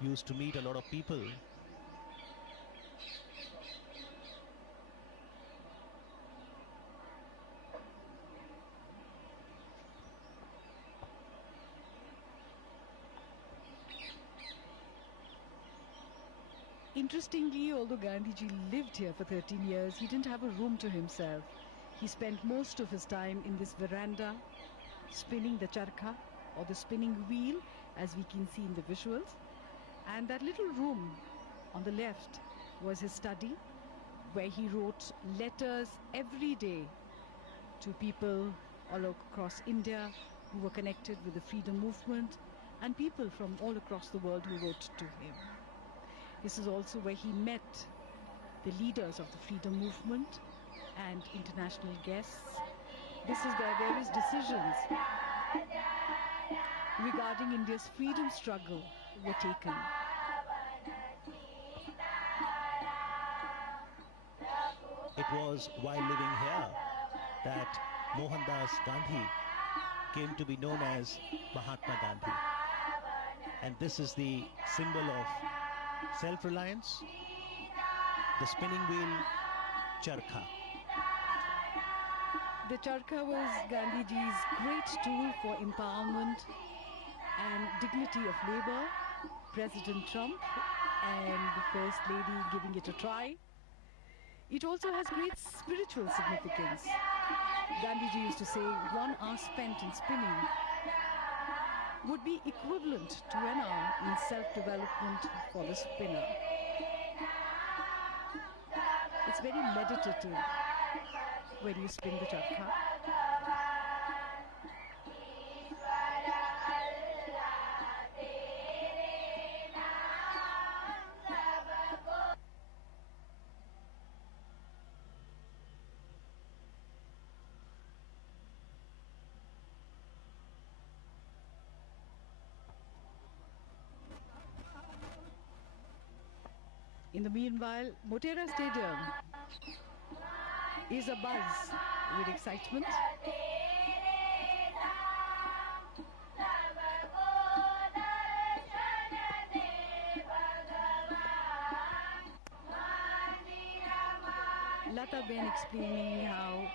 used to meet a lot of people. Interestingly, although Gandhiji lived here for 13 years, he didn't have a room to himself. He spent most of his time in this veranda, spinning the charkha, or the spinning wheel, as we can see in the visuals. And that little room on the left was his study, where he wrote letters every day to people all across India who were connected with the freedom movement, and people from all across the world who wrote to him. This is also where he met the leaders of the freedom movement and international guests. This is where various decisions regarding India's freedom struggle were taken. It was while living here that Mohandas Gandhi came to be known as Mahatma Gandhi. And this is the symbol of self-reliance, the spinning wheel, charkha. The charkha was Gandhiji's great tool for empowerment and dignity of labor. President Trump and the First Lady giving it a try. It also has great spiritual significance. Gandhiji used to say 1 hour spent in spinning would be equivalent to an hour in self-development for the spinner. It's very meditative when you spin the charkha. In the meanwhile, Motera Stadium is abuzz with excitement. Lata Ben explaining how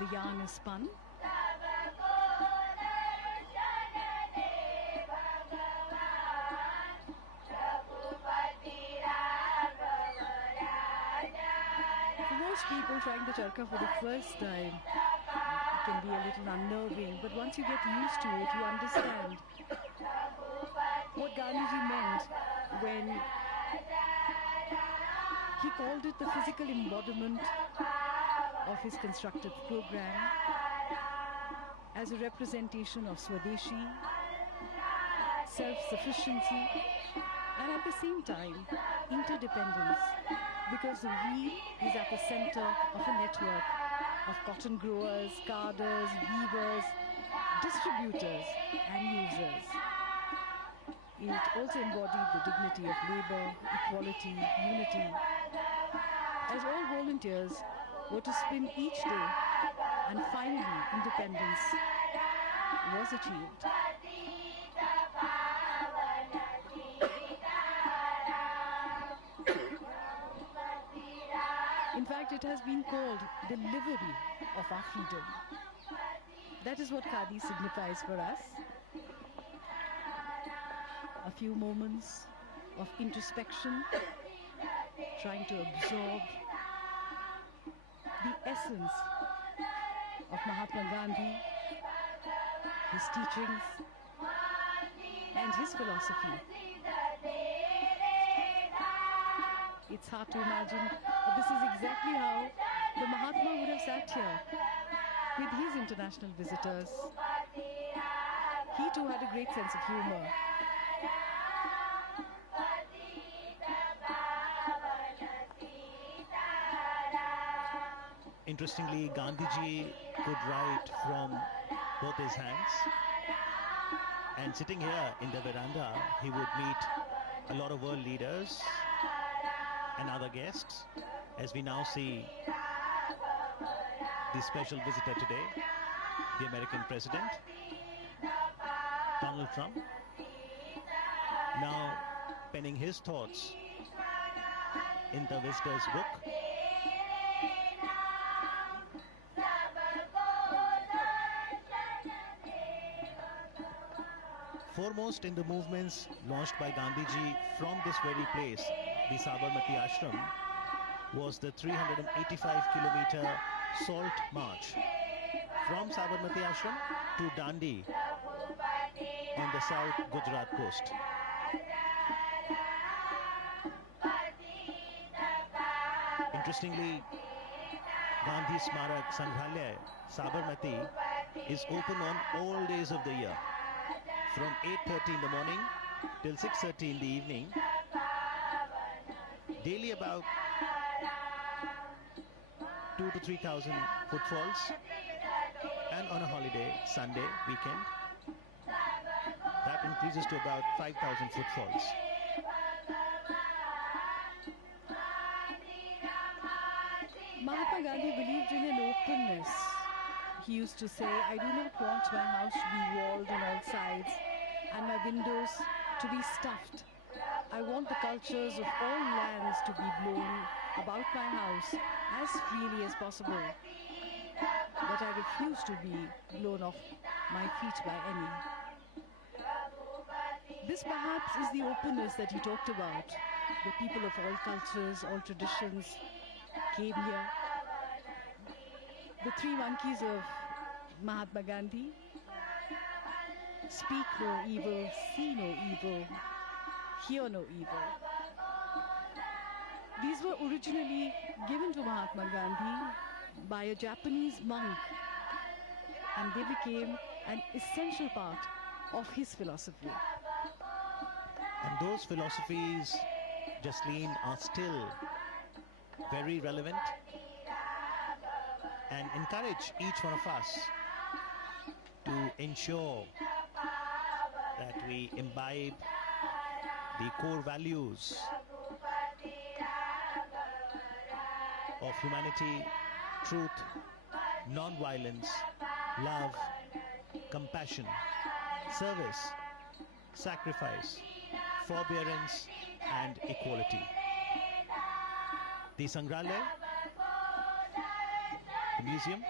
the yarn is spun. People trying the charkha for the first time, it can be a little unnerving, but once you get used to it, you understand what Gandhiji meant when he called it the physical embodiment of his constructive program as a representation of Swadeshi, self-sufficiency, and at the same time, interdependence. Because the wheel is at the center of a network of cotton growers, carders, weavers, distributors, and users. It also embodied the dignity of labor, equality, unity, as all volunteers were to spin each day, and finally independence was achieved. In fact, it has been called the livery of our freedom. That is what Khadi signifies for us. A few moments of introspection, trying to absorb the essence of Mahatma Gandhi, his teachings, and his philosophy. It's hard to imagine, but this is exactly how the Mahatma would have sat here with his international visitors. He too had a great sense of humor. Interestingly, Gandhiji could write from both his hands. And sitting here in the veranda, he would meet a lot of world leaders and other guests, as we now see the special visitor today, the American President, Donald Trump. Now, penning his thoughts in the visitor's book. Foremost in the movements launched by Gandhiji from this very place, the Sabarmati Ashram, was the 385-kilometer salt march from Sabarmati Ashram to Dandi on the south Gujarat coast. Interestingly, Gandhi Smarak Sangrahalaya, Sabarmati, is open on all days of the year, from 8:30 in the morning till 6:30 in the evening. Daily about 2,000 to 3,000 footfalls, and on a holiday, Sunday, weekend, that increases to about 5,000 footfalls. Mahatma Gandhi believed in an openness. He used to say, I do not want my house to be walled on all sides and my windows to be stuffed. I want the cultures of all lands to be blown about my house as freely as possible. But I refuse to be blown off my feet by any. This perhaps is the openness that he talked about. The people of all cultures, all traditions came here. The three monkeys of Mahatma Gandhi: speak no evil, see no evil, hear no evil. These were originally given to Mahatma Gandhi by a Japanese monk, and they became an essential part of his philosophy. And those philosophies, Jasleen, are still very relevant and encourage each one of us to ensure that we imbibe the core values of humanity, truth, non-violence, love, compassion, service, sacrifice, forbearance, and equality. The Sangrahalaya, the museum,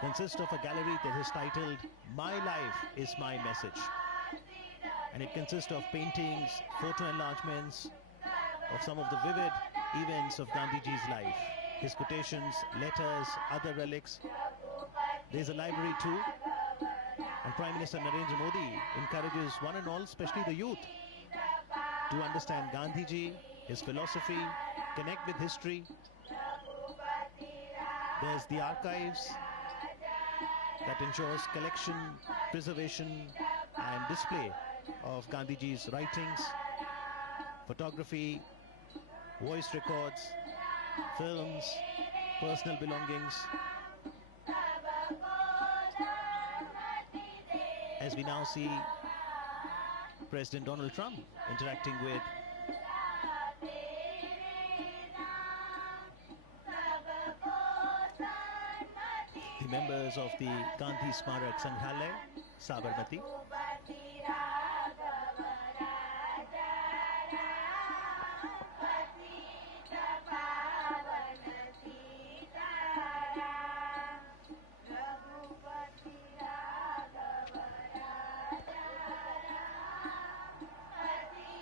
consists of a gallery that is titled My Life is My Message. And it consists of paintings, photo enlargements of some of the vivid events of Gandhiji's life, his quotations, letters, other relics. There's a library too, and Prime Minister Narendra Modi encourages one and all, especially the youth, to understand Gandhiji, his philosophy, connect with history. There's the archives that ensures collection, preservation, and display of Gandhiji's writings, photography, voice records, films, personal belongings. As we now see President Donald Trump interacting with the members of the Gandhi Smarak Sangrahalaya, Sabarmati.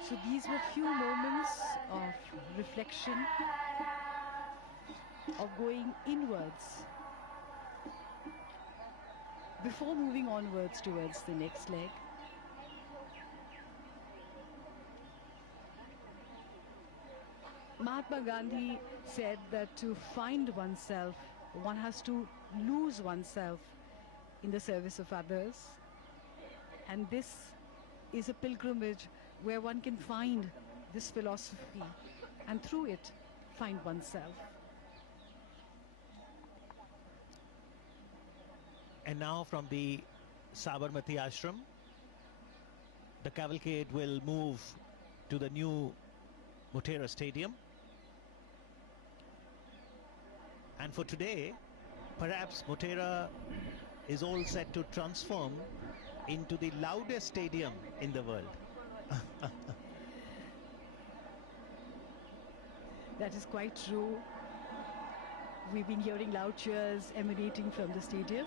So these were few moments of reflection, of going inwards, before moving onwards towards the next leg. Mahatma Gandhi said that to find oneself, one has to lose oneself in the service of others. And this is a pilgrimage where one can find this philosophy and through it find oneself. And now from the Sabarmati Ashram, the cavalcade will move to the new Motera Stadium. And for today, perhaps Motera is all set to transform into the loudest stadium in the world. That is quite true. We've been hearing loud cheers emanating from the stadium.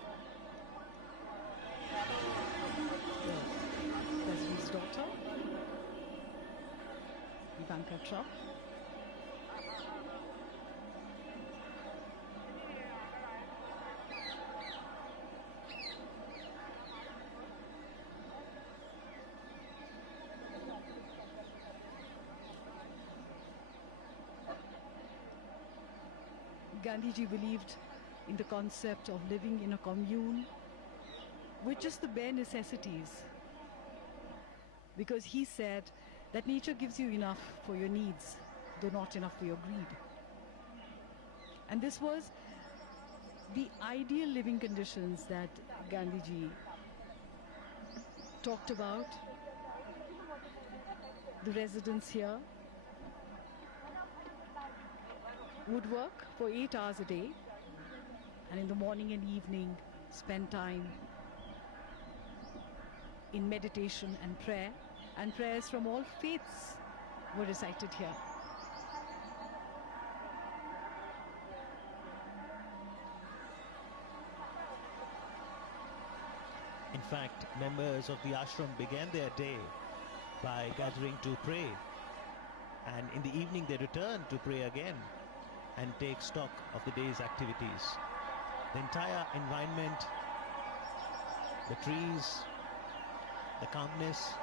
The President's daughter, Ivanka Trump. Gandhiji believed in the concept of living in a commune with just the bare necessities, because he said that nature gives you enough for your needs, though not enough for your greed. And this was the ideal living conditions that Gandhiji talked about. The residents here would work for 8 hours a day, and in the morning and evening spend time in meditation and prayer, and prayers from all faiths were recited here. In fact, members of the ashram began their day by gathering to pray, and in the evening they returned to pray again and take stock of the day's activities. The entire environment, the trees, the calmness,